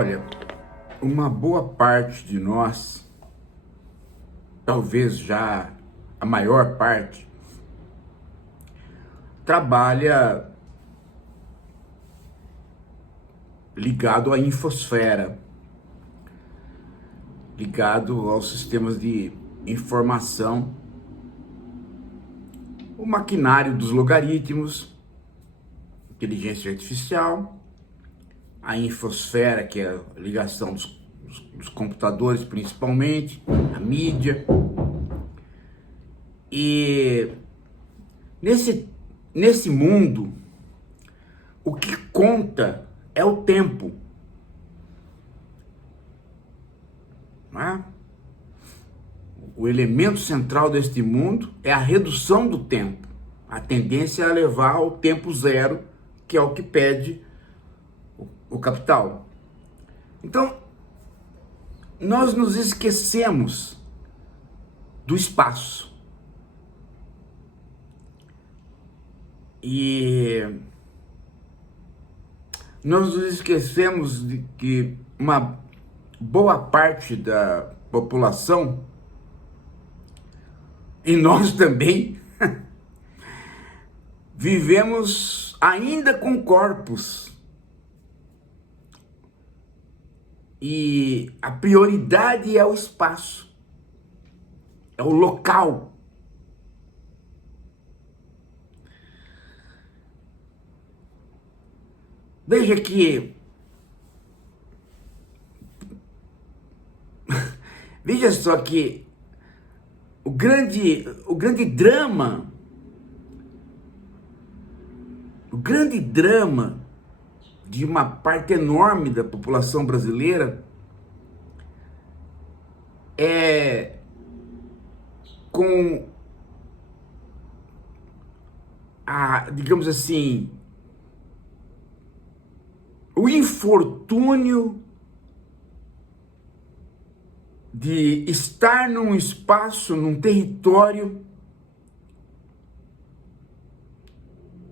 Olha, uma boa parte de nós, talvez já a maior parte, trabalha ligado à infosfera, ligado aos sistemas de informação, o maquinário dos logaritmos, inteligência artificial, a infosfera, que é a ligação dos computadores principalmente, a mídia. E nesse mundo, o que conta é o tempo. Não é? O elemento central deste mundo é a redução do tempo. A tendência é levar ao tempo zero, que é o que pede o capital. Então, nós nos esquecemos do espaço. E nós nos esquecemos de que uma boa parte da população, e nós também, vivemos ainda com corpos. E a prioridade é o espaço, é o local. Veja que, veja só que o grande drama de uma parte enorme da população brasileira é com digamos assim, o infortúnio de estar num espaço, num território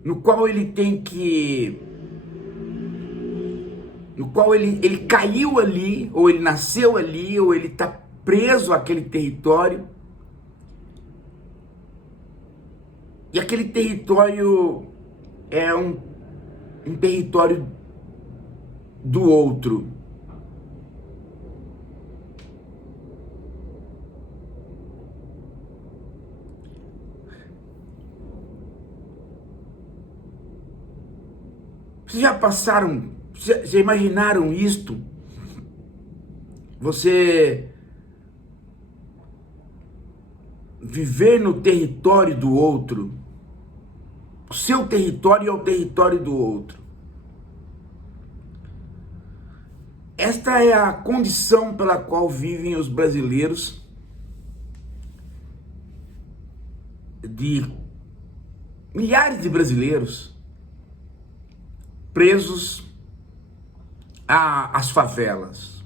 no qual ele tem que, no qual ele caiu ali, ou ele nasceu ali, ou ele está preso àquele território, e aquele território é um território do outro. Vocês já passaram, já imaginaram isto? Você viver no território do outro, o seu território é o território do outro. Esta é a condição pela qual vivem os brasileiros, de milhares de brasileiros presos às favelas,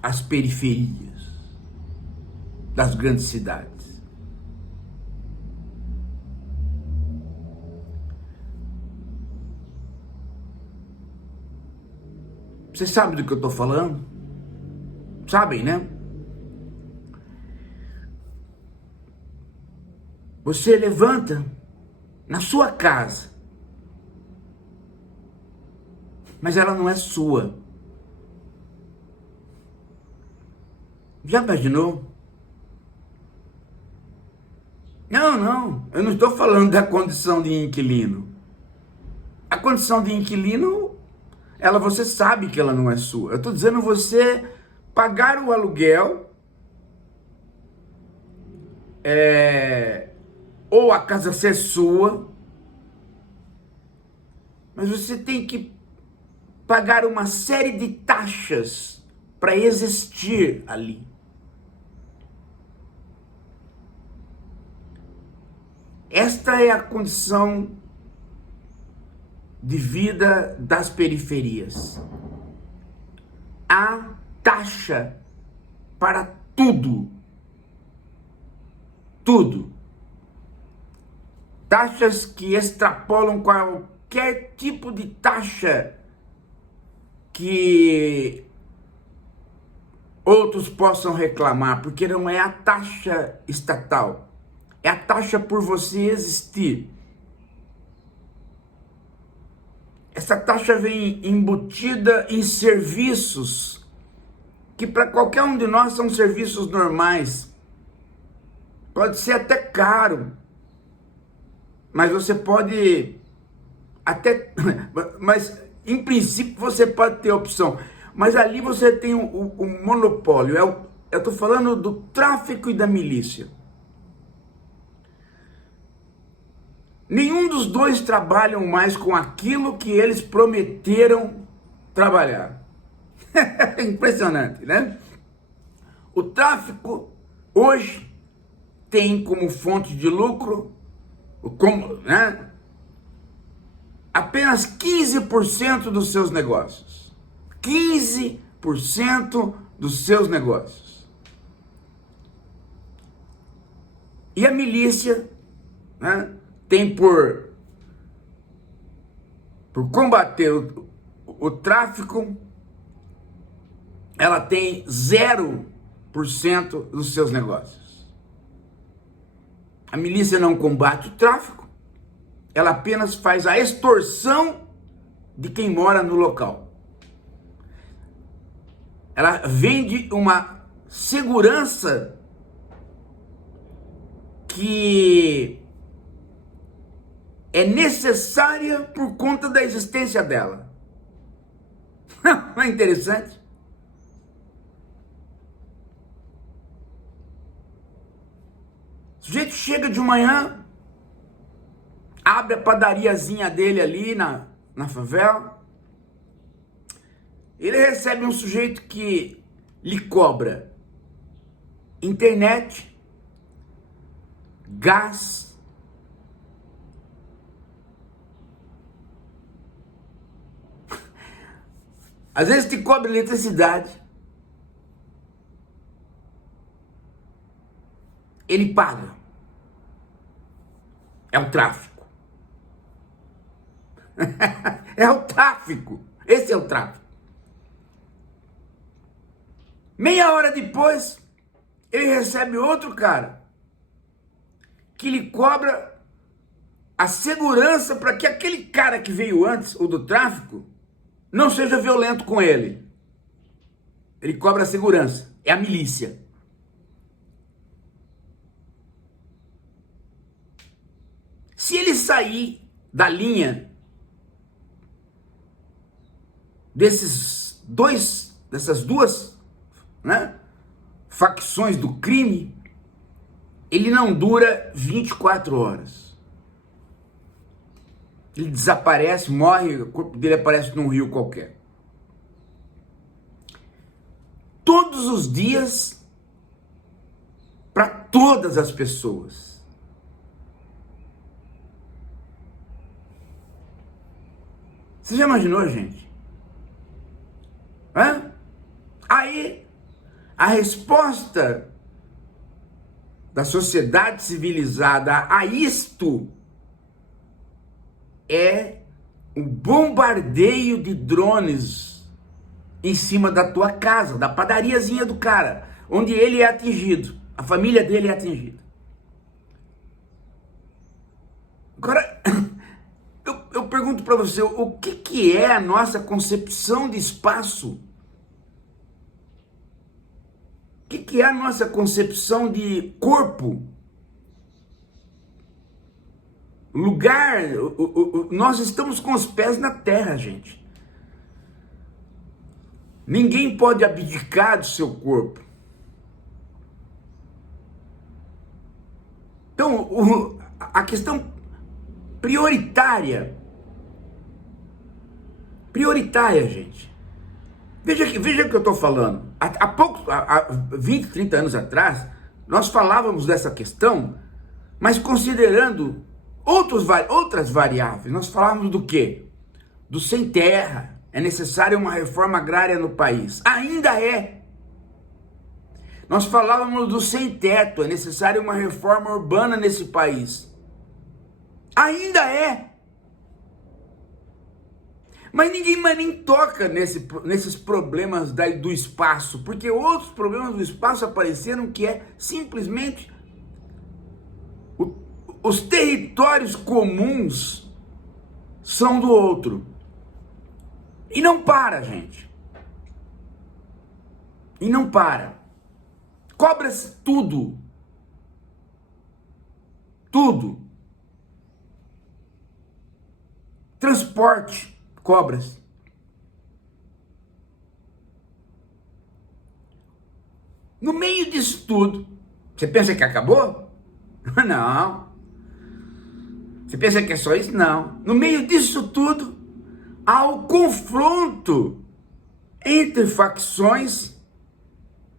às periferias das grandes cidades. Vocês sabem do que eu estou falando? Sabem, né? Você levanta na sua casa, mas ela não é sua. Já imaginou? Não, eu não estou falando da condição de inquilino. A condição de inquilino, você sabe que ela não é sua. Eu estou dizendo você pagar o aluguel, ou a casa ser sua, mas você tem que pagar uma série de taxas para existir ali. Esta é a condição de vida das periferias. Há taxa para tudo. Tudo. Taxas que extrapolam qualquer tipo de taxa que outros possam reclamar, porque não é a taxa estatal, é a taxa por você existir. Essa taxa vem embutida em serviços que para qualquer um de nós são serviços normais. Pode ser até caro, mas você pode até, mas em princípio você pode ter opção. Mas ali você tem o monopólio. Eu estou falando do tráfico e da milícia. Nenhum dos dois trabalham mais com aquilo que eles prometeram trabalhar. Impressionante, né? O tráfico hoje tem como fonte de lucro, né, apenas 15% dos seus negócios. 15% dos seus negócios. E a milícia, né, tem por combater o tráfico, ela tem 0% dos seus negócios. A milícia não combate o tráfico, ela apenas faz a extorsão de quem mora no local. Ela vende uma segurança que é necessária por conta da existência dela. Não é interessante? O sujeito chega de manhã, abre a padariazinha dele ali na favela, ele recebe um sujeito que lhe cobra internet, gás, às vezes te cobra eletricidade, ele paga. É o tráfico. É o tráfico. Esse é o tráfico. Meia hora depois, ele recebe outro cara que lhe cobra a segurança para que aquele cara que veio antes, o do tráfico, não seja violento com ele. Ele cobra a segurança. É a milícia. Se ele sair da linha dessas duas, né, facções do crime, ele não dura 24 horas. Ele desaparece, morre, o corpo dele aparece num rio qualquer. Todos os dias, para todas as pessoas. Você já imaginou, gente? Hã? Aí, a resposta da sociedade civilizada a isto é um bombardeio de drones em cima da tua casa, da padariazinha do cara, onde ele é atingido, a família dele é atingida. Agora, eu pergunto para você, o que é a nossa concepção de espaço? O que é a nossa concepção de corpo? Lugar, nós estamos com os pés na terra, gente. Ninguém pode abdicar do seu corpo. Então, a questão prioritária, gente. Veja o que eu estou falando. Há 20, 30 anos atrás, nós falávamos dessa questão, mas considerando outras variáveis. Nós falávamos do quê? Do sem terra. É necessária uma reforma agrária no país. Ainda é. Nós falávamos do sem teto. É necessária uma reforma urbana nesse país. Ainda é. Mas ninguém mais nem toca nesses problemas do espaço, porque outros problemas do espaço apareceram que é simplesmente os territórios comuns são do outro. E não para, gente. E não para. Cobra-se tudo. Tudo. Transporte, cobras. No meio disso tudo, você pensa que acabou? Não. Você pensa que é só isso? Não. No meio disso tudo, há o confronto entre facções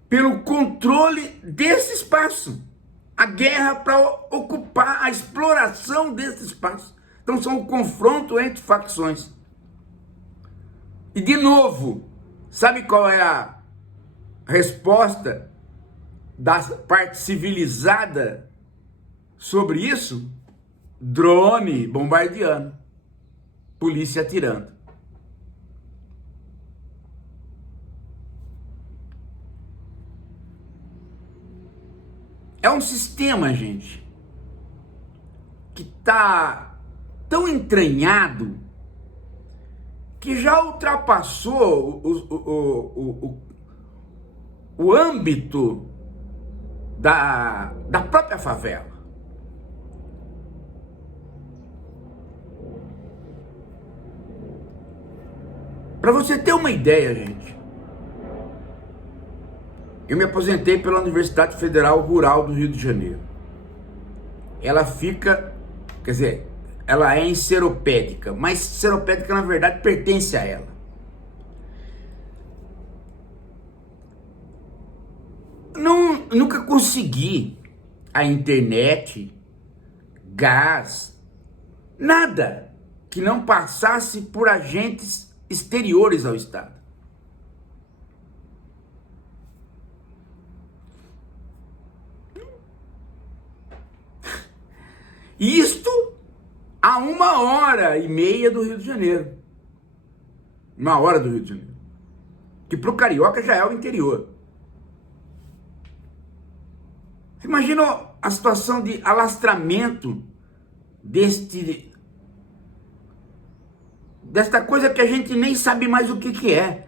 pelo controle desse espaço. A guerra para ocupar a exploração desse espaço. Então são o confronto entre facções. E de novo, sabe qual é a resposta da parte civilizada sobre isso? Drone bombardeando, polícia atirando. É um sistema, gente, que está tão entranhado que já ultrapassou o âmbito da própria favela. Para você ter uma ideia, gente, eu me aposentei pela Universidade Federal Rural do Rio de Janeiro. Ela fica, quer dizer, ela é em Seropédica, mas Seropédica na verdade pertence a ela. Nunca consegui a internet, gás, nada que não passasse por agentes exteriores ao Estado. Isto a 1h30 do Rio de Janeiro. 1 hora do Rio de Janeiro. Que pro carioca já é o interior. Imagina a situação de alastramento desta coisa que a gente nem sabe mais o que é.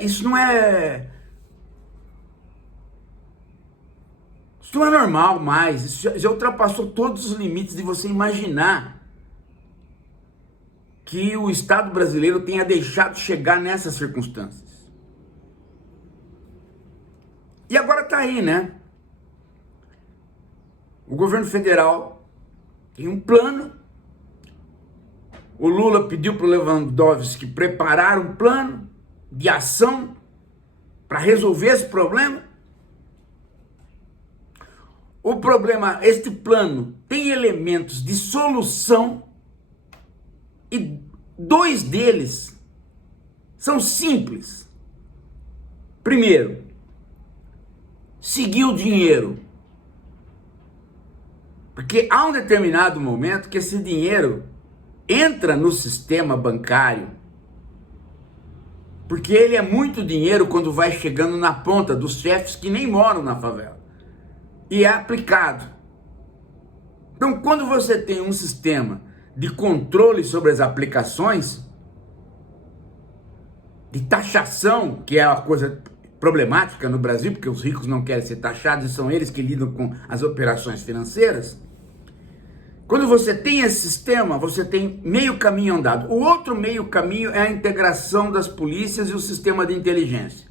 Isso não é normal mais. Isso já ultrapassou todos os limites de você imaginar que o Estado brasileiro tenha deixado chegar nessas circunstâncias. E agora tá aí, né? O governo federal tem um plano. O Lula pediu para o Lewandowski preparar um plano de ação para resolver esse problema. O problema, este plano tem elementos de solução e 2 deles são simples. Primeiro, seguir o dinheiro. Porque há um determinado momento que esse dinheiro entra no sistema bancário, porque ele é muito dinheiro quando vai chegando na ponta dos chefes que nem moram na favela, e é aplicado. Então, quando você tem um sistema de controle sobre as aplicações, de taxação, que é uma coisa problemática no Brasil, porque os ricos não querem ser taxados e são eles que lidam com as operações financeiras. Quando você tem esse sistema, você tem meio caminho andado. O outro meio caminho é a integração das polícias e o sistema de inteligência.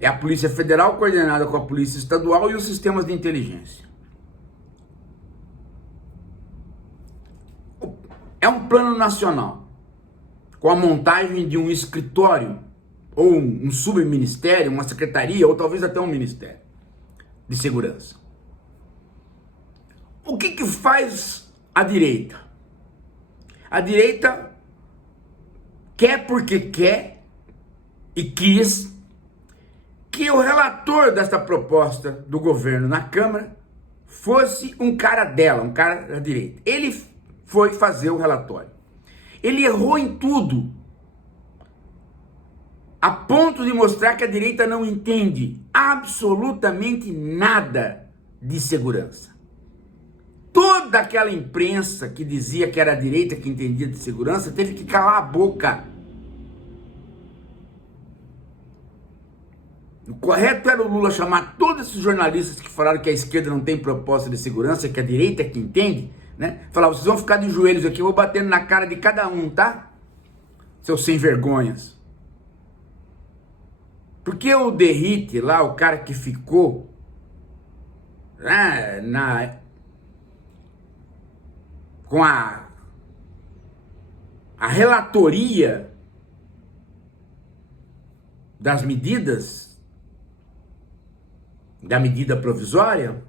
É a Polícia Federal coordenada com a Polícia Estadual e os sistemas de inteligência. É um plano nacional, com a montagem de um escritório, ou um subministério, uma secretaria, ou talvez até um ministério de segurança. O que faz a direita? A direita quer porque quer e quis que o relator desta proposta do governo na Câmara fosse um cara dela, um cara da direita. Ele foi fazer o relatório. Ele errou em tudo, a ponto de mostrar que a direita não entende absolutamente nada de segurança. Toda aquela imprensa que dizia que era a direita que entendia de segurança teve que calar a boca. O correto era o Lula chamar todos esses jornalistas que falaram que a esquerda não tem proposta de segurança, que a direita é que entende, né? Falar, vocês vão ficar de joelhos aqui, eu vou batendo na cara de cada um, tá? Seus sem vergonhas. Porque o Derrite lá, o cara que ficou com a relatoria das medidas, da medida provisória,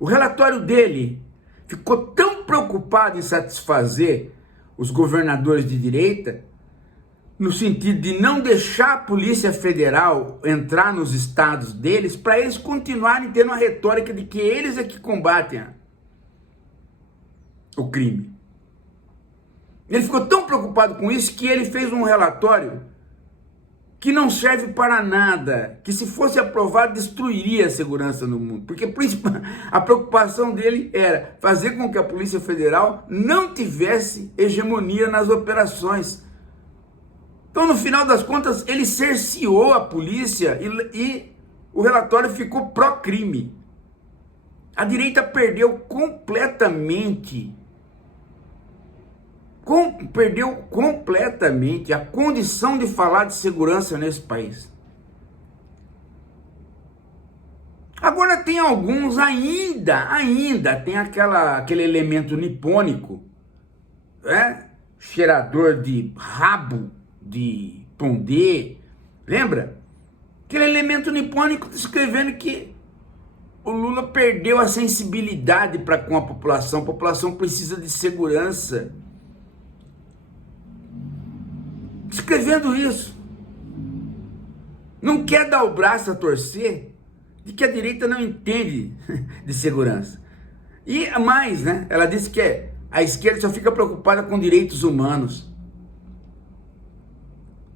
o relatório dele ficou tão preocupado em satisfazer os governadores de direita, no sentido de não deixar a Polícia Federal entrar nos estados deles, para eles continuarem tendo a retórica de que eles é que combatem o crime. Ele ficou tão preocupado com isso que ele fez um relatório que não serve para nada, que se fosse aprovado destruiria a segurança no mundo, porque a preocupação dele era fazer com que a Polícia Federal não tivesse hegemonia nas operações. Então, no final das contas, ele cerceou a polícia e o relatório ficou pró-crime. A direita perdeu completamente a condição de falar de segurança nesse país. Agora tem alguns ainda tem aquele elemento nipônico, né? Cheirador de rabo de Pondé, lembra? Aquele elemento nipônico descrevendo que o Lula perdeu a sensibilidade para com a população precisa de segurança. Escrevendo isso, não quer dar o braço a torcer de que a direita não entende de segurança. E mais, né? Ela disse que a esquerda só fica preocupada com direitos humanos.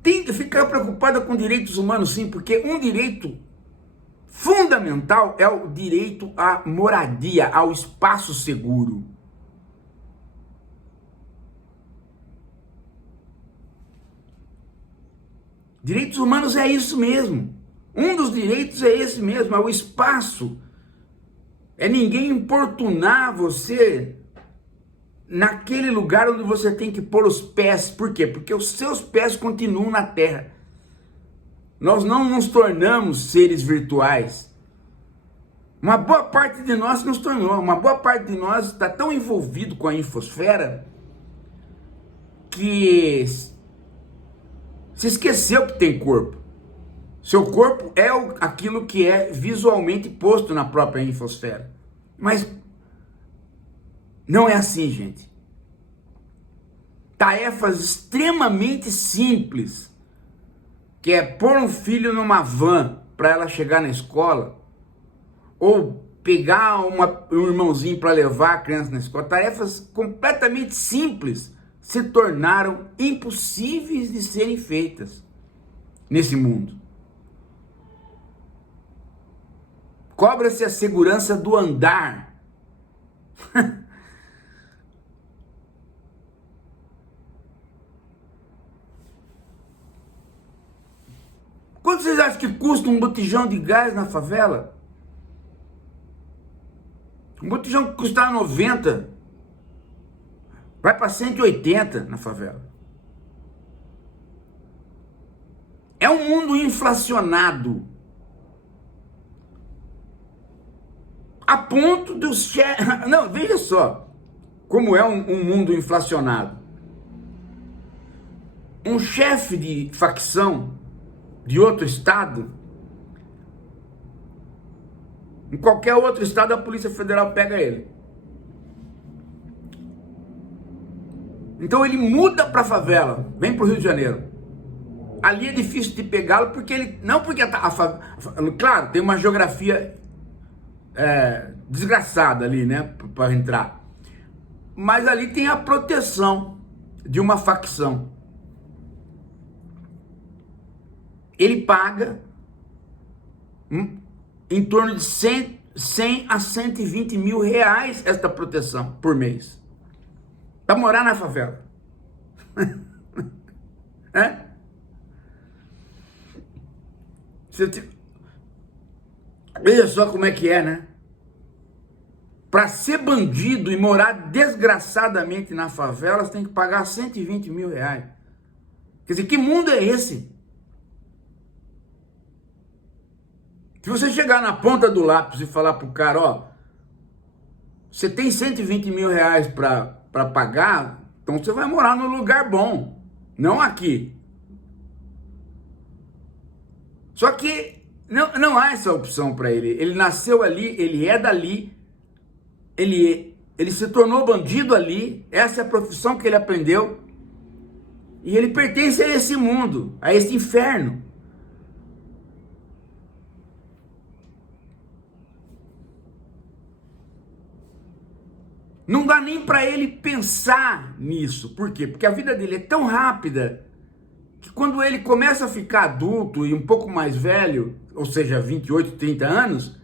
Tem que ficar preocupada com direitos humanos, sim, porque um direito fundamental é o direito à moradia, ao espaço seguro. Direitos humanos é isso mesmo. Um dos direitos é esse mesmo, é o espaço. É ninguém importunar você naquele lugar onde você tem que pôr os pés. Por quê? Porque os seus pés continuam na terra. Nós não nos tornamos seres virtuais. Uma boa parte de nós nos tornou. Uma boa parte de nós está tão envolvido com a infosfera que se esqueceu que tem corpo. Seu corpo é aquilo que é visualmente posto na própria infosfera. Mas não é assim, gente. Tarefas extremamente simples, que é pôr um filho numa van para ela chegar na escola, ou pegar um irmãozinho para levar a criança na escola, tarefas completamente simples, se tornaram impossíveis de serem feitas nesse mundo. Cobra-se a segurança do andar. Quanto vocês acham que custa um botijão de gás na favela? Um botijão que custava 90 vai para 180 na favela. É um mundo inflacionado. A ponto dos chefes... Não, veja só como é um mundo inflacionado. Um chefe de facção de outro estado, em qualquer outro estado a Polícia Federal pega ele. Então ele muda para a favela, vem para o Rio de Janeiro. Ali é difícil de pegá-lo porque ele, não porque claro, tem uma geografia desgraçada ali, né, para entrar, mas ali tem a proteção de uma facção. Ele paga em torno de 100 a 120 mil reais esta proteção por mês para morar na favela. Veja só como é que é, né? Para ser bandido e morar desgraçadamente na favela, você tem que pagar 120 mil reais. Quer dizer, que mundo é esse? Se você chegar na ponta do lápis e falar pro cara, ó, você tem 120 mil reais para pagar, então você vai morar num lugar bom, não aqui. Só que não há essa opção para ele. Ele nasceu ali, ele é dali, ele se tornou bandido ali, essa é a profissão que ele aprendeu, e ele pertence a esse mundo, a esse inferno. Não dá nem para ele pensar nisso. Por quê? Porque a vida dele é tão rápida que quando ele começa a ficar adulto e um pouco mais velho, ou seja, 28, 30 anos,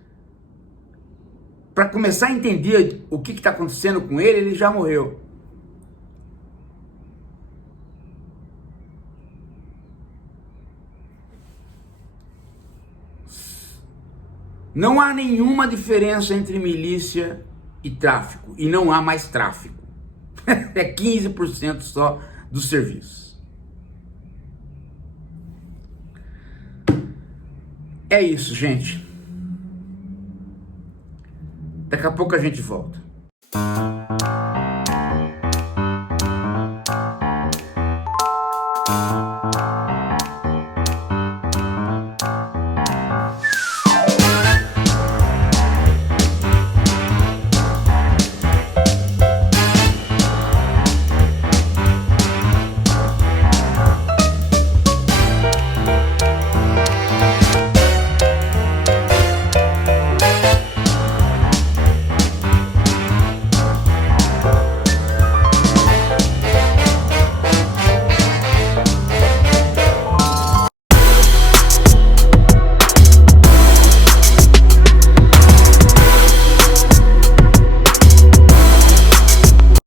para começar a entender o que está acontecendo com ele, ele já morreu. Não há nenhuma diferença entre milícia e tráfico, e não há mais tráfico. É 15% só do serviço. É isso, gente. Daqui a pouco a gente volta.